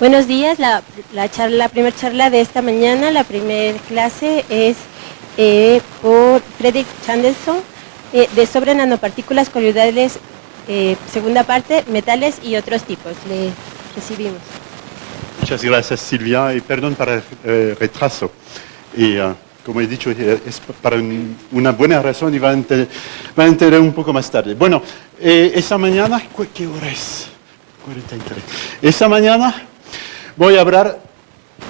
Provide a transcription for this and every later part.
Buenos días, la primera charla de esta mañana, la primera clase es por Fredrik Chandelson sobre nanopartículas coloidales, segunda parte, metales y otros tipos. Le recibimos. Muchas gracias, Silvia, y perdón para el retraso. Y como he dicho, es para una buena razón y va a entender un poco más tarde. Bueno, esa mañana, ¿qué hora es? 43. Esa mañana voy a hablar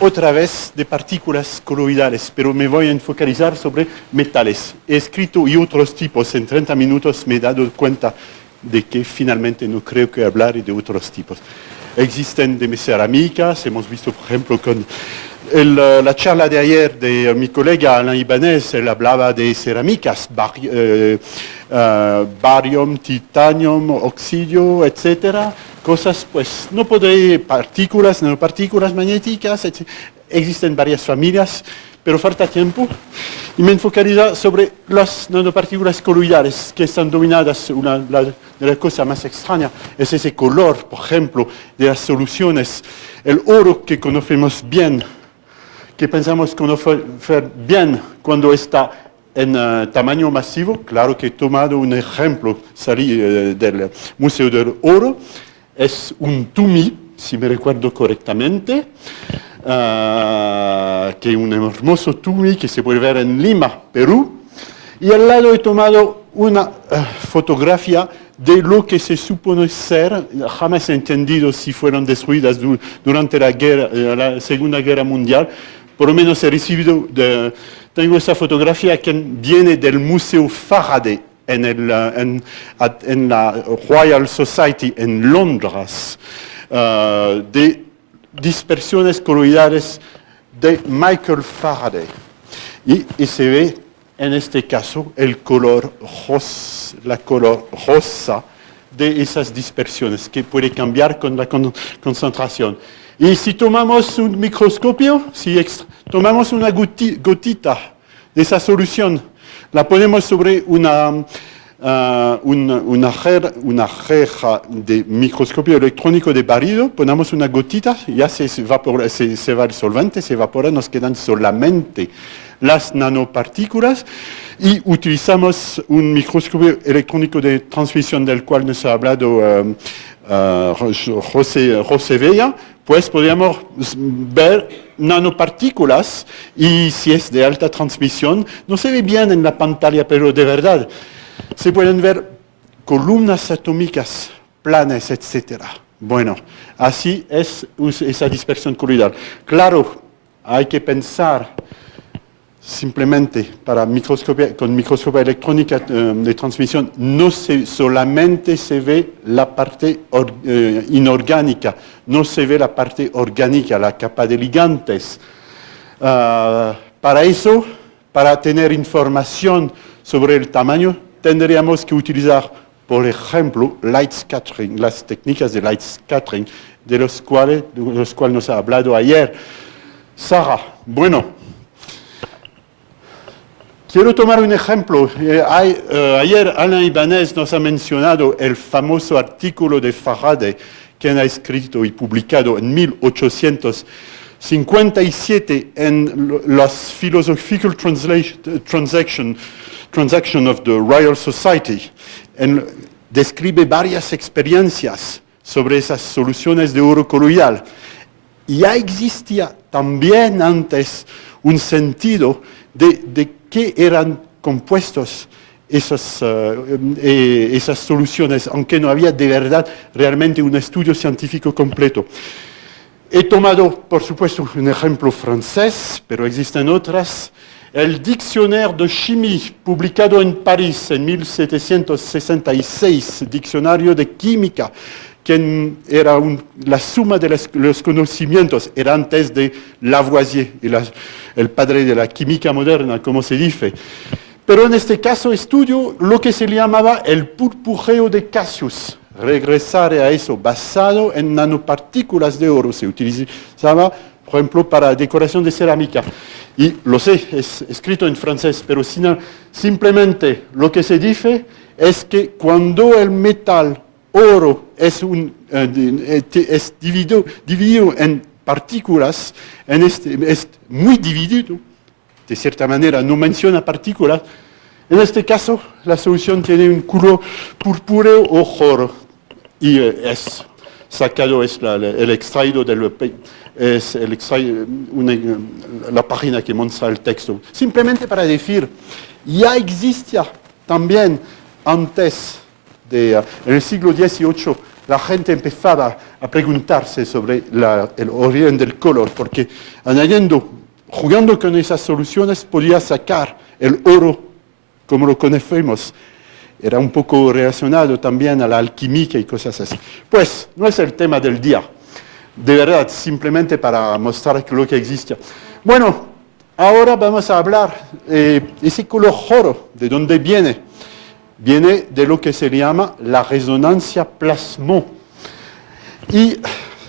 otra vez de partículas coloidales, pero me voy a focalizar sobre metales. He escrito y otros tipos. En 30 minutos me he dado cuenta de que finalmente no creo que hablar de otros tipos. Existen de cerámicas, hemos visto por ejemplo con la charla de ayer de mi colega Alain Ibanez, él hablaba de cerámicas, barium, titanium, oxígeno, etcétera. Cosas, pues, no podré partículas, nanopartículas magnéticas, etc. Existen varias familias, pero falta tiempo. Y me enfocalizo sobre las nanopartículas coloidales, que están dominadas. Una de las cosas más extrañas es ese color, por ejemplo, de las soluciones. El oro que conocemos bien, que pensamos conocer bien cuando está en tamaño masivo. Claro que he tomado un ejemplo, salí del Museo del Oro. Es un tumi, si me recuerdo correctamente, que es un hermoso tumi que se puede ver en Lima, Perú. Y al lado he tomado una fotografía de lo que se supone ser, jamás he entendido si fueron destruidas durante la Segunda Guerra Mundial. Por lo menos he recibido, tengo esa fotografía que viene del Museo Faraday, en la Royal Society en Londres, de dispersiones coloidales de Michael Faraday. Y se ve en este caso el color rosa, la color rosa de esas dispersiones, que puede cambiar con la concentración. Y si tomamos un microscopio, si tomamos una gotita de esa solución, la ponemos sobre una reja de microscopio electrónico de barido, ponemos una gotita, ya se va el solvente, se evapora, nos quedan solamente las nanopartículas y utilizamos un microscopio electrónico de transmisión del cual nos ha hablado José Vella. Pues podríamos ver nanopartículas y si es de alta transmisión, no se ve bien en la pantalla, pero de verdad se pueden ver columnas atómicas, planas, etc. Bueno, así es esa dispersión coloidal. Claro, hay que pensar simplemente con microscopía electrónica de transmisión, no solamente se ve la parte inorgánica, no se ve la parte orgánica, la capa de ligantes. Para eso, para tener información sobre el tamaño, tendríamos que utilizar, por ejemplo, light scattering, las técnicas de light scattering, de los cuales nos ha hablado ayer Sara. Bueno, quiero tomar un ejemplo. Ayer Alain Ibanez nos ha mencionado el famoso artículo de Faraday que ha escrito y publicado en 1857 en los Philosophical Transaction of the Royal Society. Describe varias experiencias sobre esas soluciones de oro coloidal. Ya existía también antes un sentido de qué eran compuestos esas soluciones, aunque no había de verdad realmente un estudio científico completo. He tomado, por supuesto, un ejemplo francés, pero existen otras. El Dictionnaire de Chimie, publicado en París en 1766, Diccionario de Química, que era la suma de los conocimientos, era antes de Lavoisier, el padre de la química moderna, como se dice. Pero en este caso estudio lo que se llamaba el purpureo de Cassius. Regresar a eso, basado en nanopartículas de oro. Se utilizaba, por ejemplo, para decoración de cerámica. Y lo sé, es escrito en francés, pero simplemente lo que se dice es que cuando el metal oro es es dividido en partículas, es muy dividido, de cierta manera no menciona partículas. En este caso, la solución tiene un color purpúreo o oro y es sacado, el extraído la página que muestra el texto. Simplemente para decir, ya existía también antes, en el siglo XVIII, la gente empezaba a preguntarse sobre el origen del color, porque jugando con esas soluciones, podía sacar el oro como lo conocemos. Era un poco relacionado también a la alquimia y cosas así. Pues no es el tema del día, de verdad, simplemente para mostrar lo que existe. Bueno, ahora vamos a hablar de ese color oro, ¿de dónde viene? Viene de lo que se llama la resonancia plasmón. Y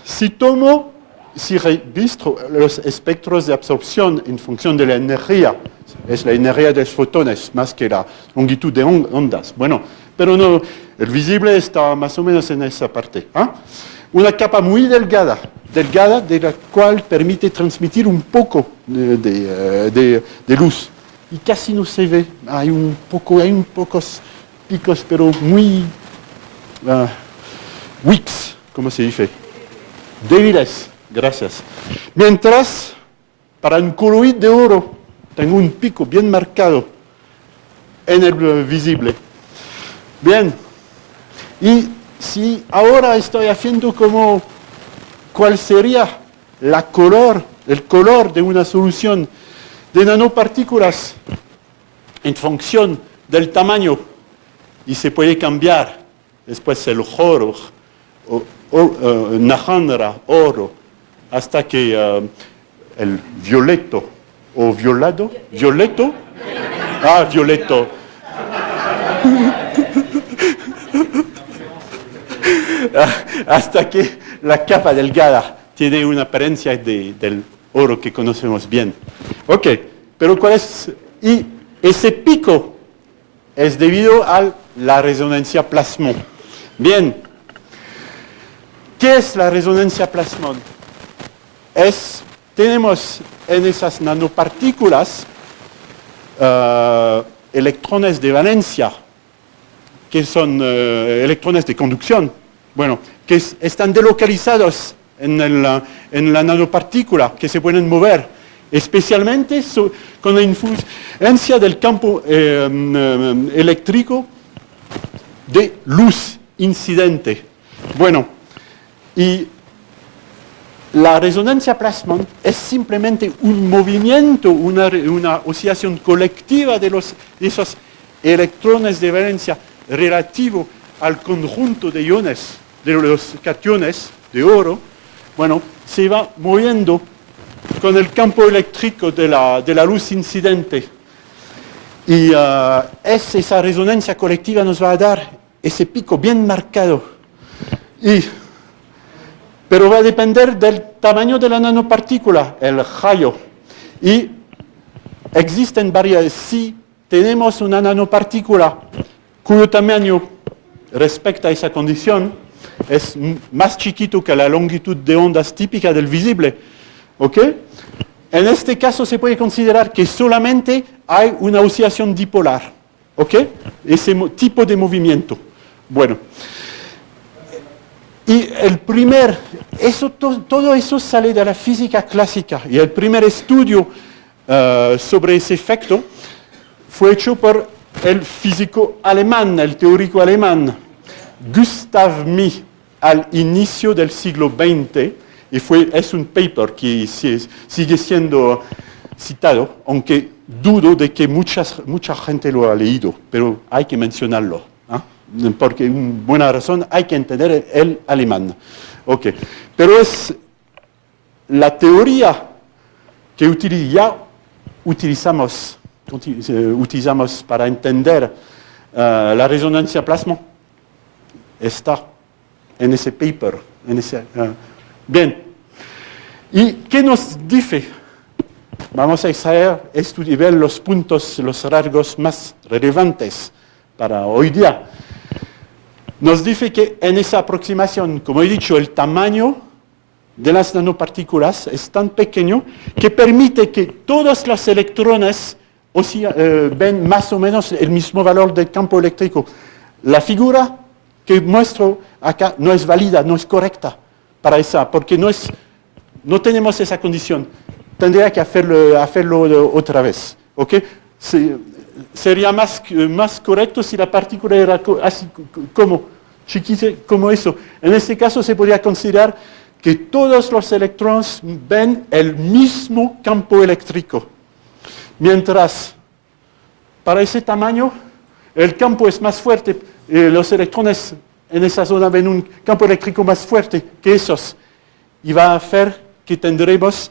si registro los espectros de absorción en función de la energía, es la energía de los fotones más que la longitud de ondas. Bueno, pero no, el visible está más o menos en esa parte. Una capa muy delgada de la cual permite transmitir un poco de luz. Y casi no se ve, hay un pocos picos, pero muy wicks, como se dice, débiles, gracias. Mientras, para un colloide de oro, tengo un pico bien marcado en el visible. Bien, y si ahora estoy haciendo cuál sería el color de una solución de nanopartículas en función del tamaño, y se puede cambiar después el oro, naranja, oro, hasta que el violeto, o violeto, violeto, hasta que la capa delgada tiene una apariencia del oro que conocemos bien. Ok, pero ¿cuál es? Y ese pico es debido a la resonancia plasmón. Bien, ¿qué es la resonancia plasmón? Tenemos en esas nanopartículas electrones de valencia, que son electrones de conducción, bueno, que están delocalizados en la nanopartícula, que se pueden mover, especialmente con la influencia del campo eléctrico de luz incidente. Bueno, y la resonancia plasmón es simplemente un movimiento, una oscilación colectiva de esos electrones de valencia relativo al conjunto de iones, de los cationes de oro. Bueno, se va moviendo con el campo eléctrico de la luz incidente. Y esa resonancia colectiva nos va a dar ese pico bien marcado. Pero va a depender del tamaño de la nanopartícula, el rayo. Y existen varias. Si tenemos una nanopartícula cuyo tamaño respecto a esa condición es más chiquito que la longitud de ondas típica del visible, ¿ok? En este caso se puede considerar que solamente hay una oscilación dipolar, ¿ok? Ese tipo de movimiento. Bueno. Y todo eso sale de la física clásica. Y el primer estudio sobre ese efecto fue hecho por el físico alemán, el teórico alemán, Gustav Mie, al inicio del siglo XX. Y es un paper que sigue siendo citado, aunque dudo de que mucha gente lo ha leído, pero hay que mencionarlo. Porque una buena razón hay que entender el alemán. Okay. Pero es la teoría que ya utilizamos para entender la resonancia plasmón. Está en ese paper. Bien. ¿Y qué nos dice? Vamos a ver los puntos, los rasgos más relevantes para hoy día. nos dice que en esa aproximación, como he dicho, el tamaño de las nanopartículas es tan pequeño que permite que todos los electrones ven más o menos el mismo valor del campo eléctrico. La figura que muestro acá no es válida, no es correcta para esa, porque no tenemos esa condición. Tendría que hacerlo otra vez. ¿Okay? Sería más correcto si la partícula era así como chiquita, como eso. En este caso se podría considerar que todos los electrones ven el mismo campo eléctrico. Mientras, para ese tamaño, el campo es más fuerte. Los electrones en esa zona ven un campo eléctrico más fuerte que esos. Y va a hacer que tendremos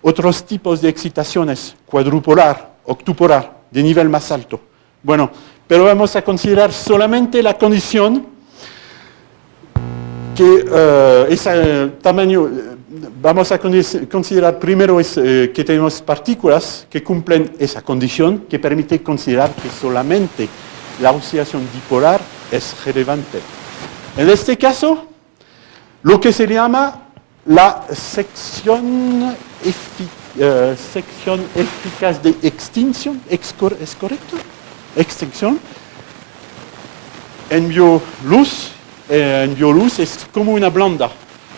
otros tipos de excitaciones, cuadrupolar, octupolar, de nivel más alto. Bueno, pero vamos a considerar solamente la condición que ese tamaño, vamos a considerar primero que tenemos partículas que cumplen esa condición que permite considerar que solamente la oscilación dipolar es relevante. En este caso, lo que se llama la sección eficaz de extinción, ¿es correcto? Extinción. Envío luz es como una blonda.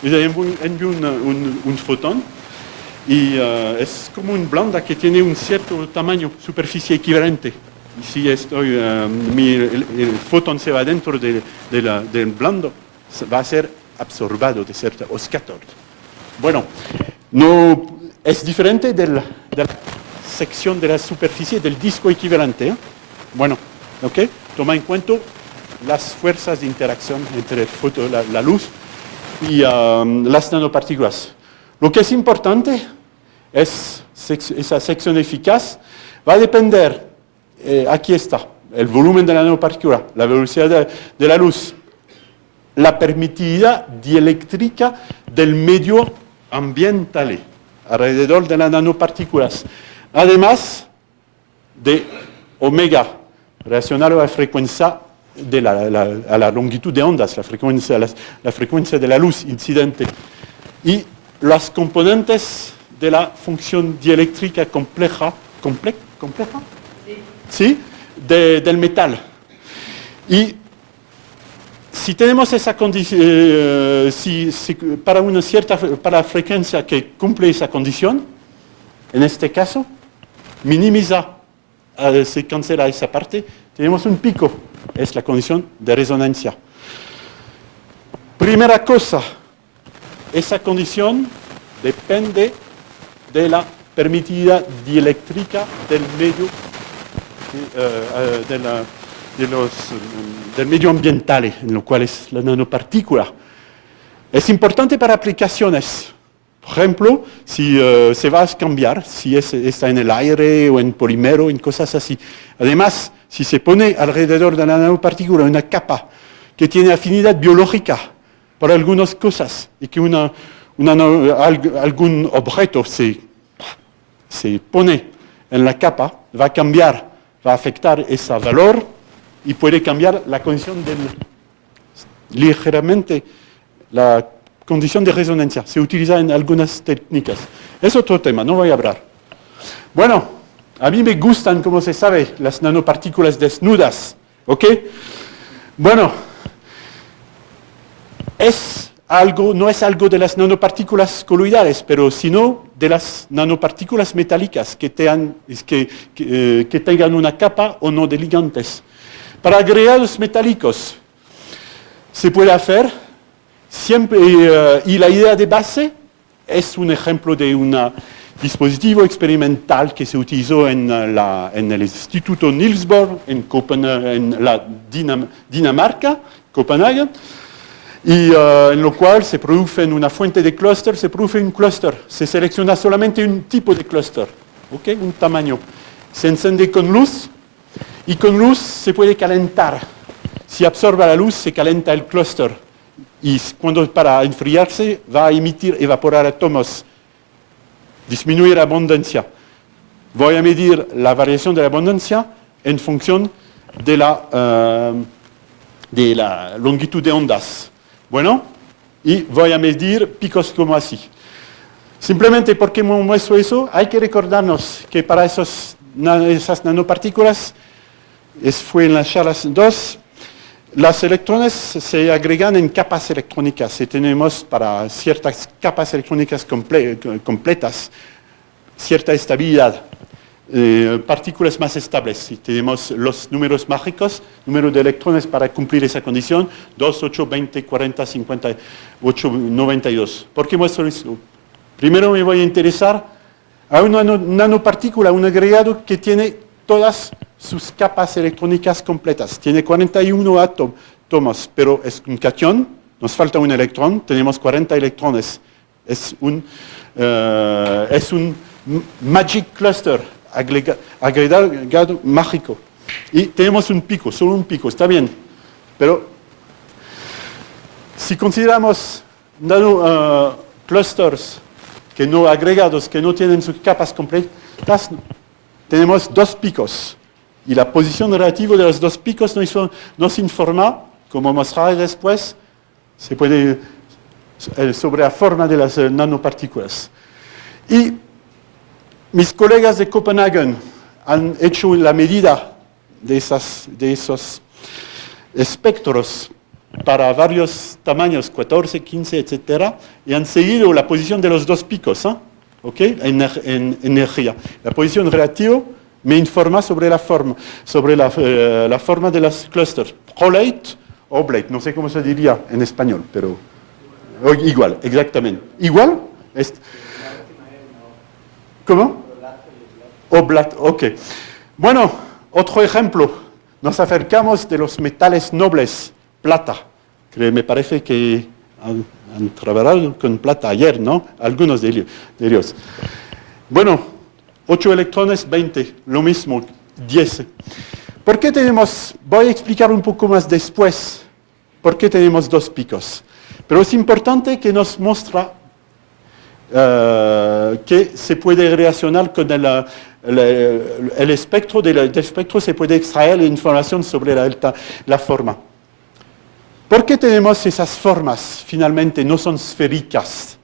Envío un fotón y es como una blonda que tiene un cierto tamaño, superficie equivalente. Y si el fotón se va dentro del blondo, va a ser absorbado de cierta oscilador. Bueno, no es diferente de la sección de la superficie del disco equivalente. Bueno, ¿ok? Toma en cuenta las fuerzas de interacción entre la luz y las nanopartículas. Lo que es importante es esa sección eficaz. Va a depender, aquí está, el volumen de la nanopartícula, la velocidad de la luz, la permitividad dieléctrica del medio ambiental alrededor de las nanopartículas. Además de omega, relacionado a la frecuencia a la longitud de ondas, la frecuencia de la luz incidente, y las componentes de la función dieléctrica compleja, ¿sí? Del metal. Y si tenemos esa condición, para la frecuencia que cumple esa condición, en este caso, se cancela esa parte, tenemos un pico, es la condición de resonancia. Primera cosa, esa condición depende de la permitividad dieléctrica del medio del medio ambiental, en lo cual es la nanopartícula. Es importante para aplicaciones. Por ejemplo, si se va a cambiar, si está en el aire o en polímero, en cosas así. Además, si se pone alrededor de la nanopartícula una capa que tiene afinidad biológica para algunas cosas y que algún objeto se pone en la capa, va a cambiar, va a afectar ese valor y puede cambiar la condición ligeramente la condición de resonancia. Se utiliza en algunas técnicas. Es otro tema, no voy a hablar. Bueno, a mí me gustan, como se sabe, las nanopartículas desnudas. ¿Ok? Bueno, no es algo de las nanopartículas coloidales, pero sino de las nanopartículas metálicas que tengan una capa o no de ligantes. Para agregados metálicos se puede hacer siempre, y la idea de base es un ejemplo de un dispositivo experimental que se utilizó en el Instituto Niels Bohr en la Dinamarca, Copenhague, y en lo cual se produce en una fuente de clúster, se produce un clúster, se selecciona solamente un tipo de clúster, ¿okay? Un tamaño, se enciende con luz y con luz se puede calentar. Si absorbe la luz se calienta el clúster y cuando para enfriarse va a evaporar átomos, disminuye la abundancia. Voy a medir la variación de la abundancia en función de la de la longitud de ondas. Bueno, y voy a medir picos como así. Simplemente porque muestro eso, hay que recordarnos que para esas nanopartículas, fue en las charlas 2, los electrones se agregan en capas electrónicas y tenemos para ciertas capas electrónicas completas cierta estabilidad. Partículas más estables. Y tenemos los números mágicos, número de electrones para cumplir esa condición, 2, 8, 20, 40, 58, 92. ¿Por qué muestro eso? Primero me voy a interesar a una nanopartícula, un agregado que tiene todas sus capas electrónicas completas. Tiene 41 átomos, pero es un catión, nos falta un electrón, tenemos 40 electrones. Es un magic cluster, agregado mágico. Y tenemos un pico, solo un pico, está bien. Pero si consideramos clusters que no agregados, que no tienen sus capas completas, tenemos dos picos. Y la posición relativa de los dos picos nos informa, como mostraré después, se puede, sobre la forma de las nanopartículas. Y mis colegas de Copenhague han hecho la medida de esos espectros para varios tamaños, 14, 15, etc. Y han seguido la posición de los dos picos, ¿okay? en energía. La posición relativa me informa sobre la forma de los clusters. Prolate, oblate, no sé cómo se diría en español, pero igual, exactamente. ¿Igual? ¿Cómo? Oblate, ok. Bueno, otro ejemplo. Nos acercamos de los metales nobles, plata, que me parece que han trabajado con plata ayer, ¿no? Algunos de ellos. Bueno, 8 electrones, 20, lo mismo, 10. ¿Por qué tenemos, voy a explicar un poco más después, por qué tenemos dos picos? Pero es importante que nos muestra que se puede relacionar con el espectro. Del espectro se puede extraer la información sobre la forma. ¿Por qué tenemos esas formas? Finalmente no son esféricas.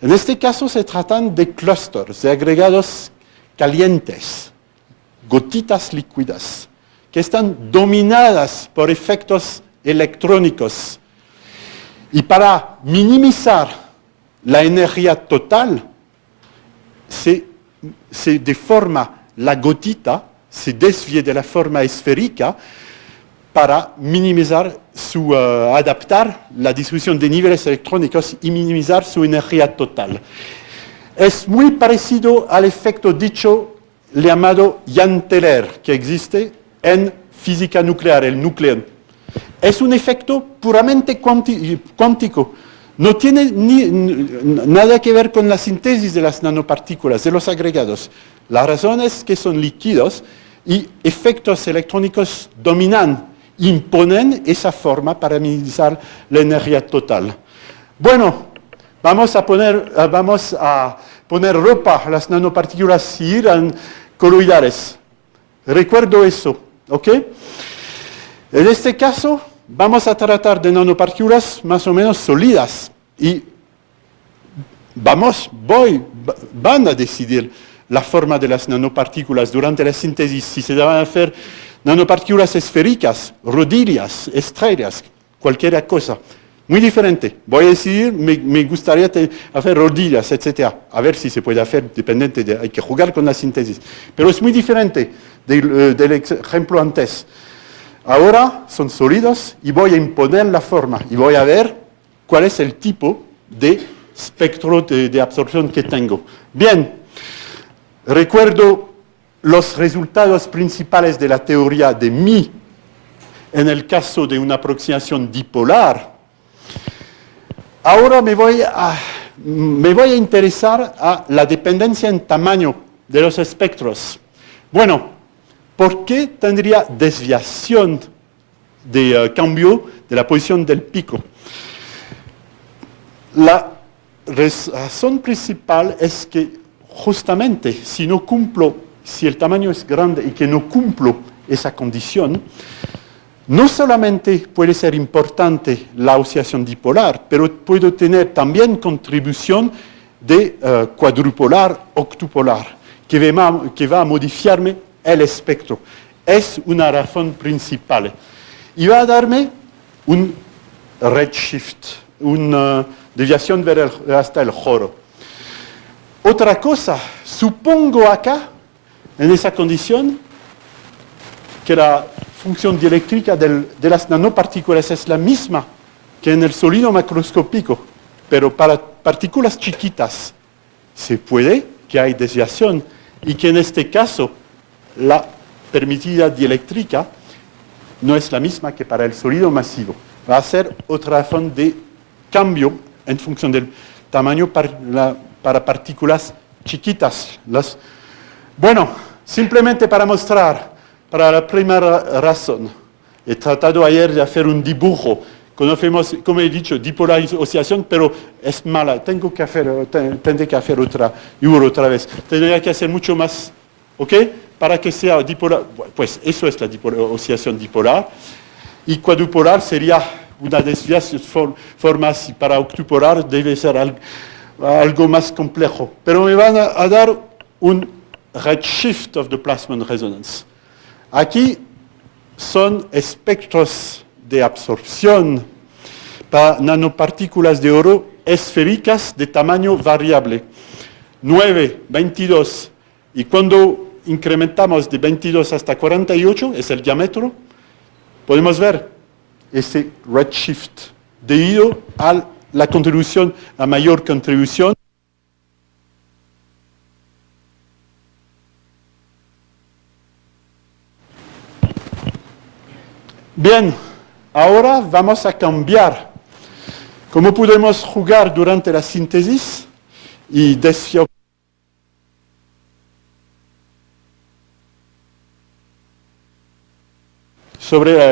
En este caso se tratan de clústeres, de agregados calientes, gotitas líquidas, que están dominadas por efectos electrónicos. Y para minimizar la energía total, se deforma la gotita, se desvía de la forma esférica para minimizar adaptar la distribución de niveles electrónicos y minimizar su energía total. Es muy parecido al efecto dicho llamado Jahn-Teller, que existe en física nuclear, el núcleo. Es un efecto puramente cuántico. No tiene nada que ver con la síntesis de las nanopartículas, de los agregados. La razón es que son líquidos y efectos electrónicos imponen esa forma para minimizar la energía total. Bueno, vamos a poner ropa a las nanopartículas si eran coloidales. Recuerdo eso, ¿ok? En este caso, vamos a tratar de nanopartículas más o menos sólidas y van a decidir la forma de las nanopartículas durante la síntesis, si se van a hacer nanopartículas esféricas, rodillas, estrellas, cualquier cosa. Muy diferente. Voy a decidir, me gustaría hacer rodillas, etc. A ver si se puede hacer, hay que jugar con la síntesis. Pero es muy diferente del ejemplo antes. Ahora son sólidos y voy a imponer la forma y voy a ver cuál es el tipo de espectro de absorción que tengo. Bien, recuerdo los resultados principales de la teoría de Mie en el caso de una aproximación dipolar. Ahora me voy a interesar a la dependencia en tamaño de los espectros. Bueno, ¿por qué tendría desviación de cambio de la posición del pico? La razón principal es que justamente si el tamaño es grande y que no cumplo esa condición, no solamente puede ser importante la oscilación dipolar, pero puede tener también contribución de cuadrupolar, octupolar, que va a modificarme el espectro. Es una razón principal. Y va a darme un redshift, una desviación hasta el joro. Otra cosa, supongo acá, en esa condición, que la función dieléctrica de las nanopartículas es la misma que en el sólido macroscópico, pero para partículas chiquitas se puede que hay desviación y que en este caso la permitida dieléctrica no es la misma que para el sólido masivo. Va a ser otra razón de cambio en función del tamaño para partículas chiquitas. Bueno, simplemente para mostrar, para la primera razón, he tratado ayer de hacer un dibujo. Conocemos, como he dicho, dipolarización, pero es mala. Tendré que hacer otra vez. Tendría que hacer mucho más, ¿ok? Para que sea dipolar. Pues eso es la oscilación dipolar. Y cuadrupolar sería una desviación forma así. Para octupolar debe ser algo más complejo. Pero me van a dar un redshift of the plasmon resonance. Aquí son espectros de absorción para nanopartículas de oro esféricas de tamaño variable. 9, 22. Y cuando incrementamos de 22 hasta 48, es el diámetro, podemos ver ese redshift debido a la contribución, a mayor contribución. Bien, ahora vamos a cambiar. ¿Cómo podemos jugar durante la síntesis y desfiar sobre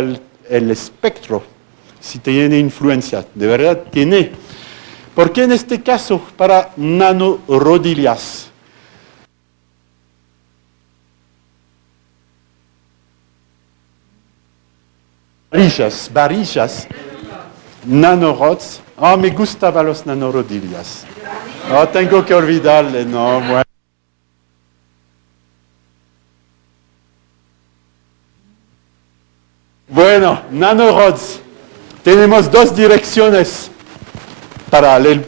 el espectro? Si tiene influencia, de verdad tiene. Porque en este caso, para nanorodilias, varillas, nanorods. Me gustaban los nanorodilias. Tengo que olvidarle, no, bueno. Bueno, nanorods. Tenemos dos direcciones para el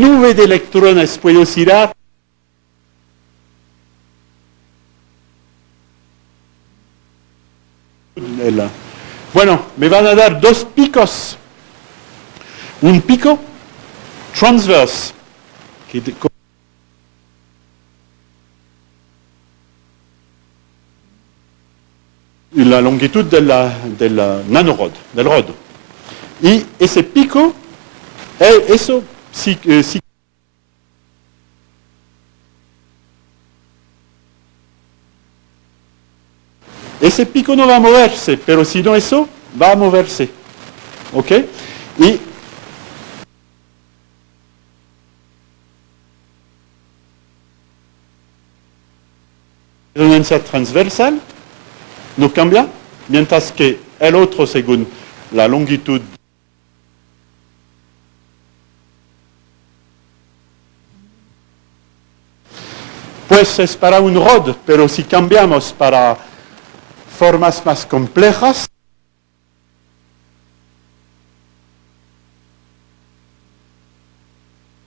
nube de electrones. Puede oscilar. Bueno, me van a dar dos picos. Un pico transverse, la longitud del nanorod, del rod. Y ese pico, eso sí. Ese pico no va a moverse, pero si no eso, va a moverse. ¿Ok? Y resonancia transversal no cambia, mientras que el otro, según la longitud, pues es para un rod, pero si cambiamos para formas más complejas,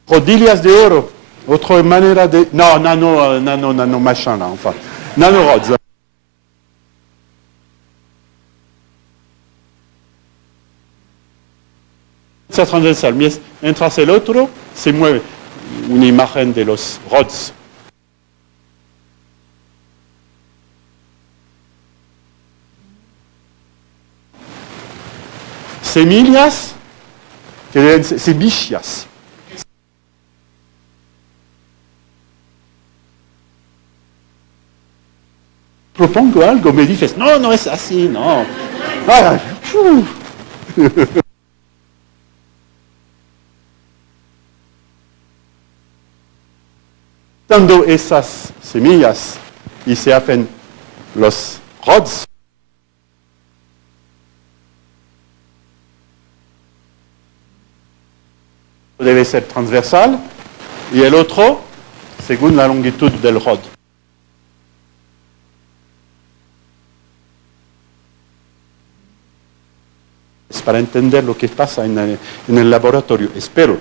rodillas de oro, otra manera de... No, nano, machin, là, enfin, nanorods. Transversal, mientras el otro se mueve, una imagen de los rods. Semillas, que deben ser semillas. Propongo algo, me dices, no es así, no. Dando esas semillas y se hacen los rods. debe ser transversal y el otro según la longitud del rod. Es para entender lo que pasa en el laboratorio, espero.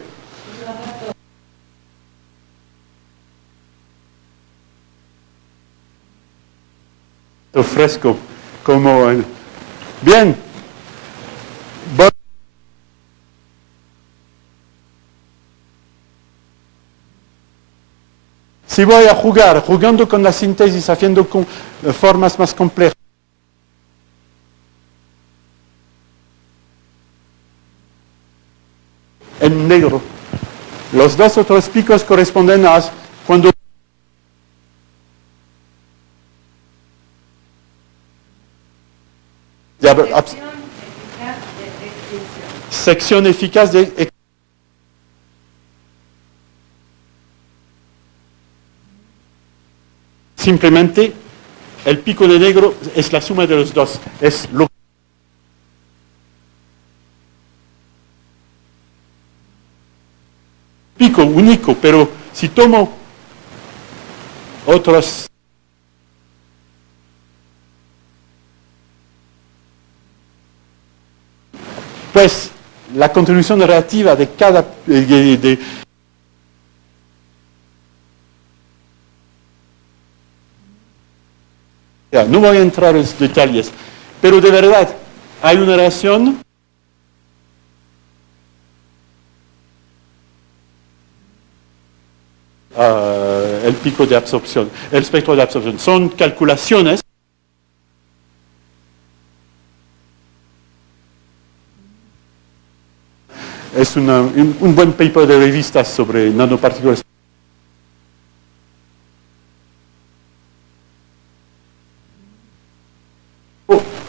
Fresco, como... Bien. Si voy a jugando con la síntesis, haciendo con formas más complejas. En negro. Los dos otros picos corresponden a cuando sección eficaz de simplemente el pico de negro es la suma de los dos, es lo pico único, pero si tomo otros pues la contribución relativa de cada no voy a entrar en los detalles, pero de verdad hay una relación el pico de absorción, el espectro de absorción. Son calculaciones es un buen paper de revistas sobre nanopartículas.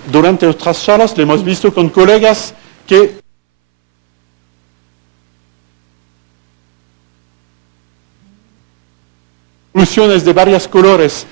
Durante otras charlas lo hemos visto con colegas que soluciones de varios colores